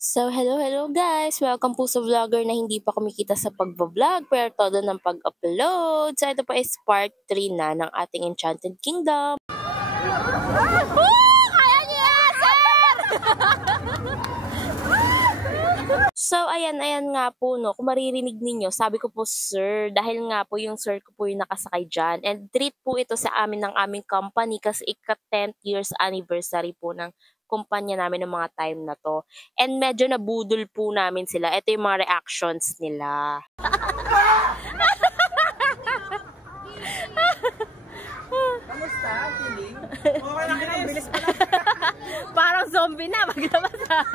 Hello guys! Welcome po sa vlogger na hindi pa kumikita sa pagbablog pero todo ng pag-upload. So ito po is part 3 na ng ating Enchanted Kingdom. Kaya niyo yan, sir! So ayan nga po no, kung maririnig ninyo, sabi ko po sir, dahil nga po yung sir ko po yung nakasakay dyan. And treat po ito sa amin ng aming company kasi ika-10th years anniversary po ng kumpanya namin ng mga time na to. And medyo nabudol po namin sila. Ito yung mga reactions nila. Kamusta? Feeling? Okay lang, bilis pa lang. Parang zombie na, maglabas ha.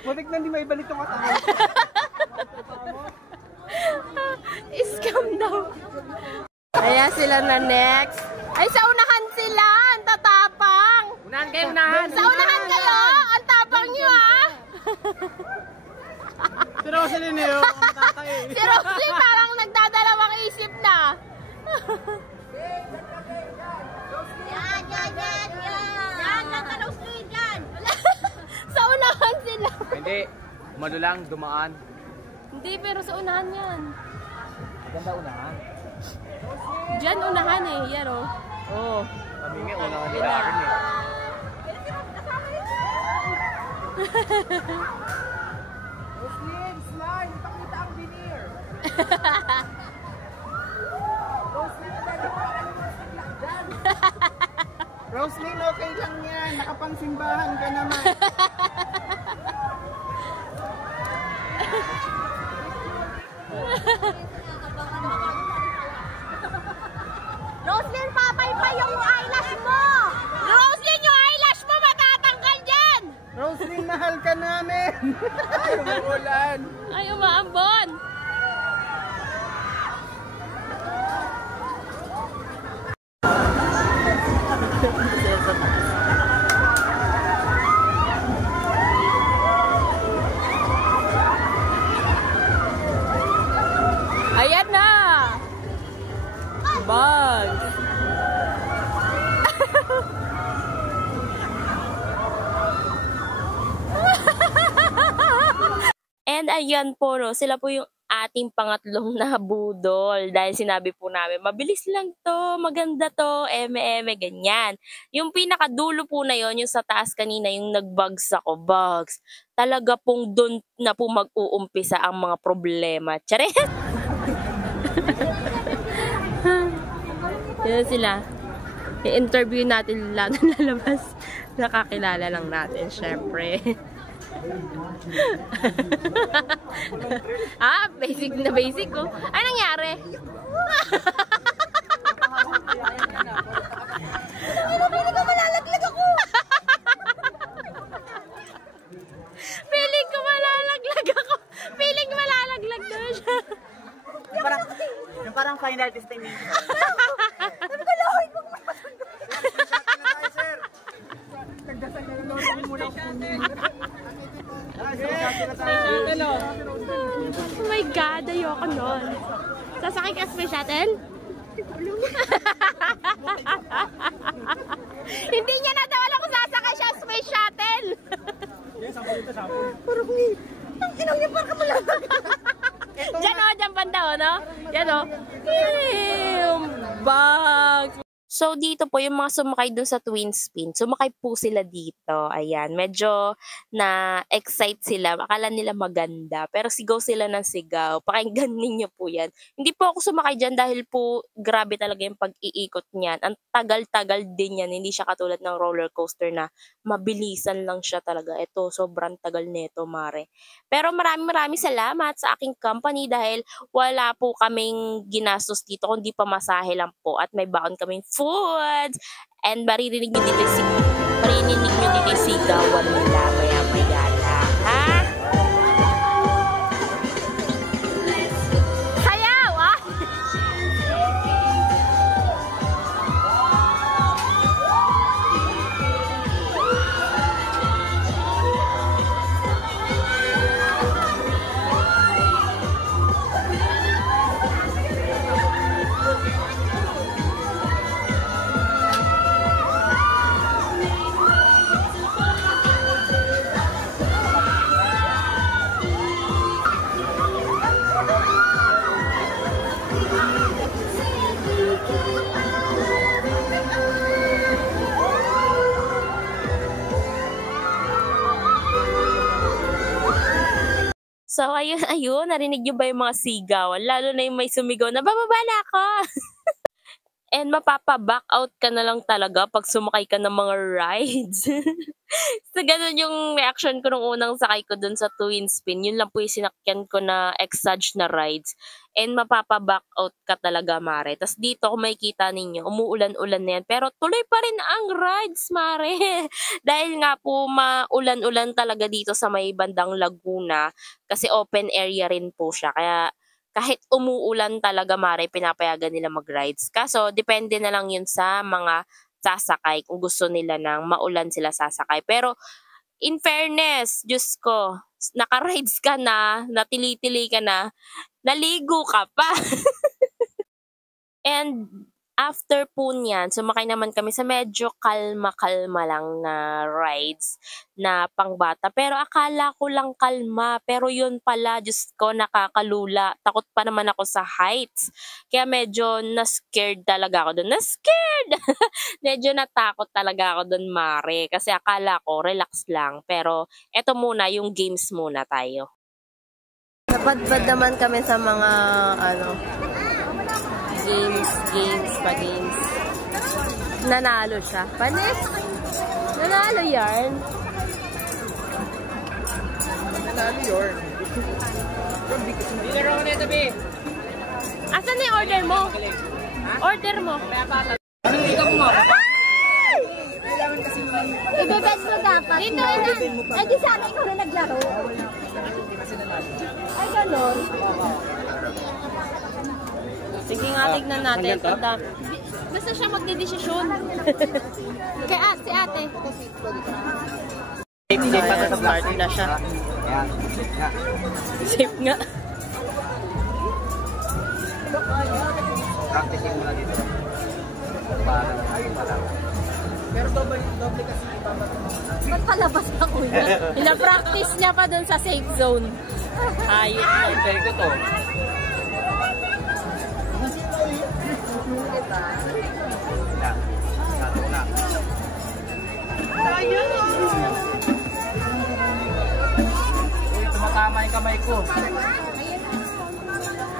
Butik na hindi may balik yung katawan. Scam daw. Ayan sila na next. Ay, sa unahan sila. Ang tatapang. Unahan kayo, unahan. Sa unahan kayo. Ang tapang nyo, ah. Si Rosalie na yun. Si Rosalie parang nagdadalawang isip na. Yan. Yan ka Rosalie dyan. Sa unahan sila. Hindi. Umano lang, dumaan. Hindi, pero sa unahan yan. Ganda unahan. Diyan unahan eh. Yan o. Oo. Kami nga, unahan nila akin eh. Rosalie, slime! Pakita ang veneer! Rosalie, dali pa ka naman sa lakdan! Rosalie, okay lang yan. Nakapangsimbahan ka naman. Rosalie, papay pa yung eyelash mo. Rosalie, yung eyelash mo matatanggal dyan. Rosalie, mahal ka namin! Ay, umuulan! Ay, umaambon. Ayan na! Bugs! And ayan po, no, sila po yung ating pangatlong nabudol dahil sinabi po namin, mabilis lang to, maganda to, eme, ganyan. Yung pinakadulo po na yon, yung sa taas kanina, yung nagbugs ako, bugs. Talaga pong doon na po mag-uumpisa ang mga problema. Charet! Yan sila. I-interview natin lahat ng lalabas. Nakakilala lang natin, syempre. Basic na basic ko. Ay, nangyari? Feeling ko malalaglag ako. Feeling ko malalaglag ako. Feeling ko malalaglag na siya. Yung parang final destination. Sabi ko, Lord, huwag mo masundo. Nagdasal na lang muna Oh my God, ayoko nun. Sasakay ka space shuttle? Hindi niya na daw alam kung sasakay siya space shuttle. Parang ni, ang inaw niya parang malalaglag. Diyan o, dyan banda o, no? Yan o. Yung bugs. So, dito po, yung mga sumakay dun sa twin spin, sumakay po sila dito. Ayan, medyo na-excite sila. Akala nila maganda. Pero sigaw sila ng sigaw. Pakinggan ninyo po yan. Hindi po ako sumakay dyan dahil po grabe talaga yung pag-iikot niyan. Ang tagal-tagal din yan. Hindi siya katulad ng roller coaster na mabilisan lang siya talaga. Ito, sobrang tagal nito, mare. Pero maraming salamat sa aking company dahil wala po kaming ginastos dito kundi pamasahe lang po at may baon kaming foods and maririnig nyo dito yung sigawan nila maya-maya na, ha? Sayaw, ah! So, ayun, narinig nyo ba yung mga sigaw? Lalo na yung may sumigaw na, bababa na ako! And mapapa-back out ka na lang talaga pag sumakay ka ng mga rides. So, ganun yung reaction ko nung unang sakay ko dun sa Twin Spin. Yun lang po yung sinakyan ko na Exage na rides. And mapapa-back out ka talaga, Mare. Tapos dito, kung makikita ninyo, umuulan-ulan na yan. Pero tuloy pa rin ang rides, Mare. Dahil nga po, maulan-ulan talaga dito sa may bandang Laguna. Kasi open area rin po siya. Kaya kahit umuulan talaga, Mare, pinapayagan nila mag-rides. Kaso, depende na lang yun sa mga sasakay. Kung gusto nila ng maulan sila sasakay. Pero, in fairness, Diyos ko, naka-rides ka na, natili-tili ka na, naligo ka pa. And, after po niyan, sumakay naman kami sa medyo kalma-kalma lang na rides na pangbata. Pero akala ko lang kalma. Pero yun pala, Diyos ko, nakakalula. Takot pa naman ako sa heights. Kaya medyo na-scared talaga ako doon. Na-scared! Medyo natakot talaga ako doon, Mare. Kasi akala ko, relax lang. Pero eto muna, yung games muna tayo. Napadpad naman kami sa mga, games. Nanalo siya. Panis? Nanalo yarn? Nanalo yarn. Asan na yung order mo? Order mo. Anong ikaw mo? Ibebed mo dapat. Dito na. Ay, di sana ikaw na naglaro. Ay, ganun. Sige nga, tignan natin. Basta siya magdedesisyon. Kaya si ate. Safe pa sa party na siya. Ayan. Safe nga. Practicing mo na dito. Para pero doble kasi ibabat mo. Ba't palabas pa kuya? Ina-practice niya pa dun sa safe zone. Ayos na. Very good to. Uy, tumatama yung kamay ko.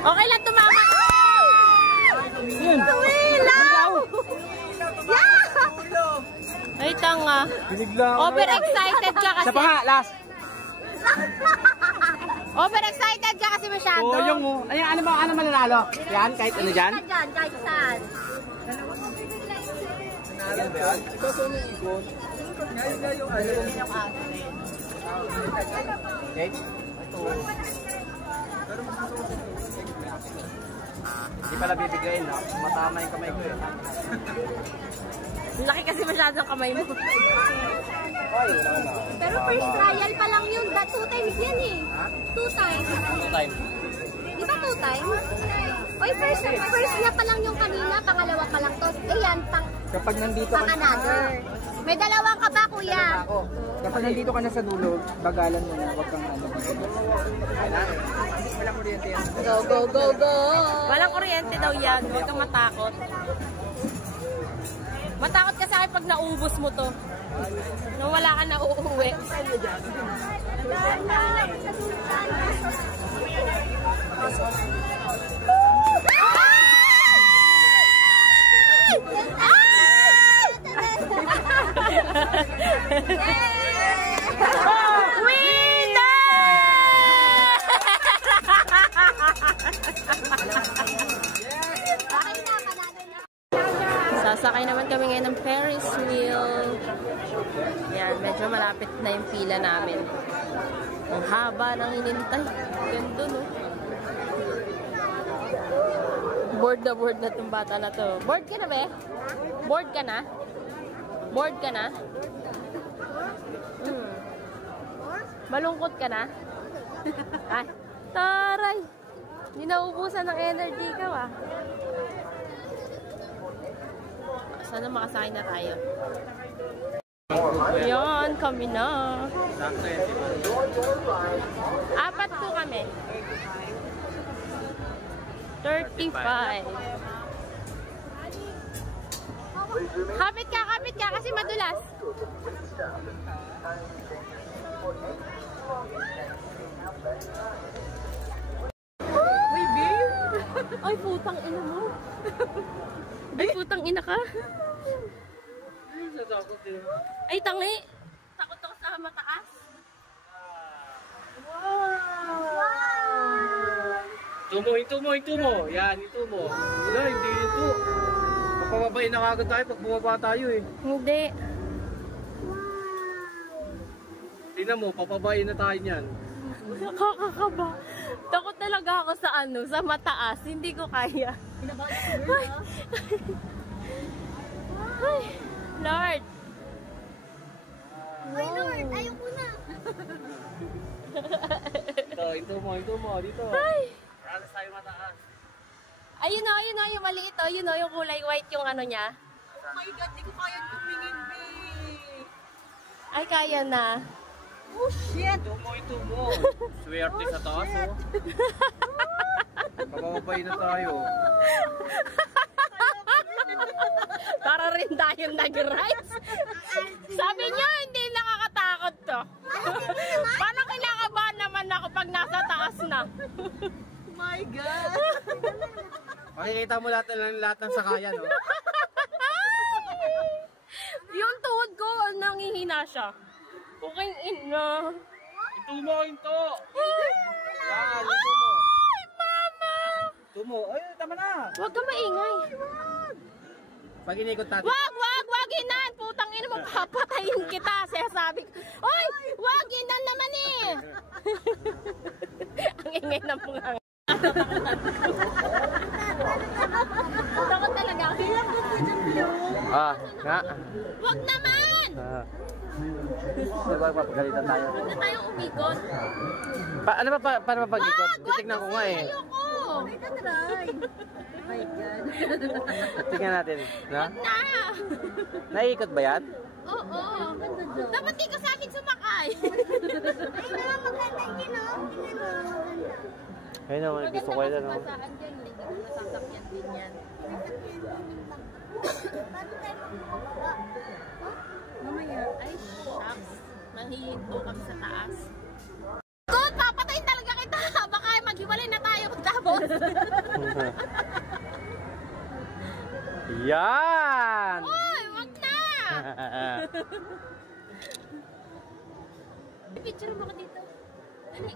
Okay lang tumama. Yun. Tumilaw! Ay, tanga. Binigla. Overexcited ka kasi. Sa pa nga, last. Overexcited ka kasi masyado. Oo, yung ayan, ano mananalo? Yan, kahit ano dyan? Dyan, kahit saan. Nanalo ba yan? Ito sa mga ikot. Ngayon nga yung ano. Okay? Ito. Pero mas gusto ko hindi pala bibiglayin, no? Matama yung kamay ko eh. Laki kasi masyadong kamay mo. Pero first trial pa lang yun. 2 times yan eh. 2 times. 2 times. Di ba 2 times? Oy, first niya pa lang yung kanina. Pangalawa pa lang to. Eh yan, Kapag nandito ka pang another. May dalawang ka ba, kuya? ako. Kapag nandito ka na sa dulo, bagalan mo na. Huwag kang ano. Walang kuryente yan. Go, go, go, go! Walang kuryente daw yan. Huwag kang matakot. Matakot ka sa akin pag naubos mo to. Nung wala ka na uuwi. Sasakay naman kami ngayon ng Ferris wheel. Yan, medyo malapit na yung pila namin. Ang haba ng inintay. Ganda, no? Bored na itong bata na to. Bored ka na, be? Bored ka na? Bored ka na? Malungkot ka na? Ay, taray! Hindi naubusan ng energy ka, ah. Sana makasakay na tayo. Yan, kami na. 4 po kami. 35. Kapit ka kasi madulas. Uy, babe! Ay, putang ina mo. Ay, putang ina ka. Ay, tangi. Takot ako sa mataas. Ito mo. Yan, ito mo. Wala, hindi ito. Papababain na kagad tayo pag bumaba tayo eh. Hindi. Tingnan mo, papabain na tayo niyan. Nakakakaba. Takot talaga ako sa sa mataas. Hindi ko kaya. Ay. Ay. Lord. Ay, Lord, ayoko na. Ito mo, dito. Ay. Alas tayo mataas. Ayun o, yung maliit o. Yun o, yung kulay white yung ano niya. Oh my God, di ko kaya tumingin, babe. Ay, kaya na. Oh, shit. Ito mo. Swerte sa taas oh. Papababain na tayo. Para rin tayong nag-rides. Sabi niyo, hindi nakakatakot to. Paano kinakabahan naman ako pag nasa taas na? Oh my God. Makikita mo lahat ng sakayan oh. Yung tuhod ko, nangihina siya. Okay, ina. Ito mo. Yan, ito mo. Ay, mama! Ito mo. Ay, tama na. Huwag ka maingay. Pag inikot natin. Wag, inan! Putang ina mo, papatayin kita. Sabi ko, oy, wag, inan naman eh! Ang ingay ng punga. Takot talaga. Bilang ko po dyan, Nga. Wag naman! Diba, papagalitan tayo. Huwag na tayong umikot. Paano ba pag-ikot? Titignan ko nga eh. Ayoko! Ay, tatry. Oh my God. Tingnan natin. Na? Na! Naiikot ba yan? Oo. Dapat di ka sa akin sumakay. Ay, na, maganda yun, oh. Tingnan mo, maganda. Ayun naman, gusto ko yun. Masaan dyan, hindi ko nasasakyan din yan. Paano tayo magpapababa? Mamaya, ay shucks. Nanghihinto kami sa taas. Good, papatayin talaga kita. Baka maghiwalay na tayo pagtapos. Yan! Uy, wag na! Picture mo ka dito. Dali.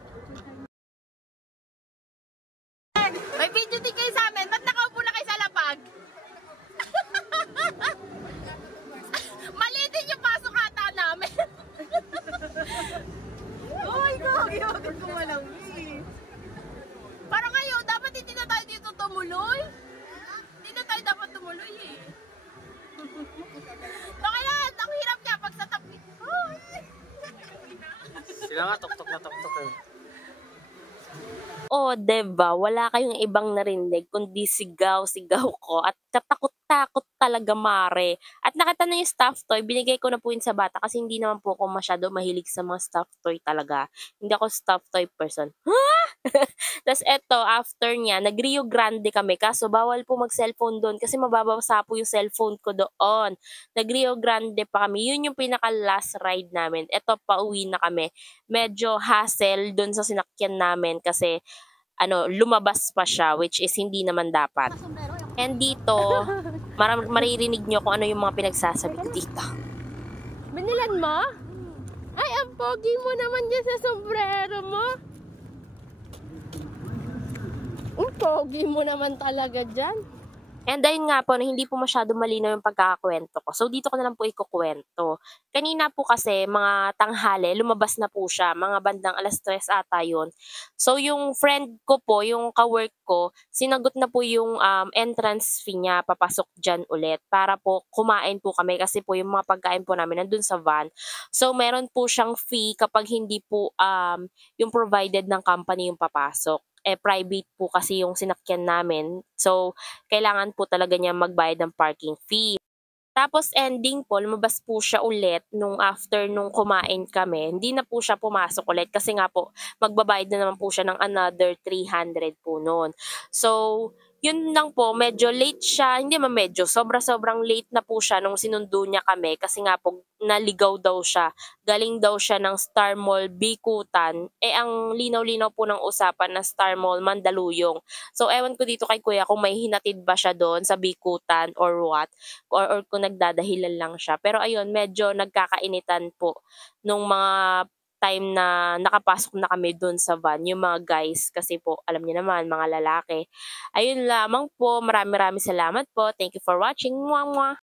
May video din kayo sa amin. Ba't nakaupo na kayo sa lapag? Mali din yung pasok ata namin. Uy, gagi, bakit ko walang Parang ngayon, dapat hindi na tayo dito tumuloy. Hindi na tayo dapat tumuloy eh. Okay lang, ang hirap niya pag sa tapi. Sila nga, tok-tok na tok-tok eh. O, diba? Wala kayong ibang narinig kundi sigaw-sigaw ko at katakot-takot talaga, mare. At nakita na yung stuffed toy, binigay ko na po yun sa bata kasi hindi naman po ako masyado mahilig sa mga stuffed toy talaga. Hindi ako stuffed toy person. Tapos eto, after niya, nag-Rio Grande kami kaso bawal po mag-cellphone doon kasi mababasa po yung cellphone ko doon. Nag-Rio Grande pa kami. Yun yung pinaka-last ride namin. Eto, pauwi na kami. Medyo hassle doon sa sinakyan namin kasi lumabas pa siya which is hindi naman dapat. And dito, maririnig nyo kung ano yung mga pinagsasabi ko dito. Binilan mo? Ay, ang pogi mo naman dyan sa sombrero mo. Ang pogi mo naman talaga dyan. And ayun nga po, hindi po masyado malinaw yung pagkakakwento ko. So, dito ko na lang po ikukwento. Kanina po kasi, mga tanghali, lumabas na po siya. Mga bandang 3:00 ata yun. So, yung friend ko po, yung kawork ko, sinagot na po yung entrance fee niya, papasok dyan ulit. Para po kumain po kami kasi po yung mga pagkain po namin nandun sa van. So, meron po siyang fee kapag hindi po yung provided ng company yung papasok. Private po kasi yung sinakyan namin. So, kailangan po talaga niya magbayad ng parking fee. Tapos ending po, lumabas po siya ulit nung after nung kumain kami. Hindi na po siya pumasok ulit kasi nga po, magbabayad na naman po siya ng another 300 po noon. So, Yun lang po, medyo late siya, hindi man medyo, sobrang late na po siya nung sinundo niya kami kasi nga po naligaw daw siya. Galing daw siya ng Star Mall Bikutan. Ang linaw-linaw po ng usapan na Star Mall Mandaluyong. So ewan ko dito kay kuya kung may hinatid ba siya doon sa Bikutan or what, or kung nagdadahilan lang siya. Pero ayun, medyo nagkakainitan po nung mga time na nakapasok na kami dun sa van, yung mga guys, kasi po, alam niyo naman, mga lalaki. Ayun lamang po, maraming salamat po. Thank you for watching. Mwah, mwah.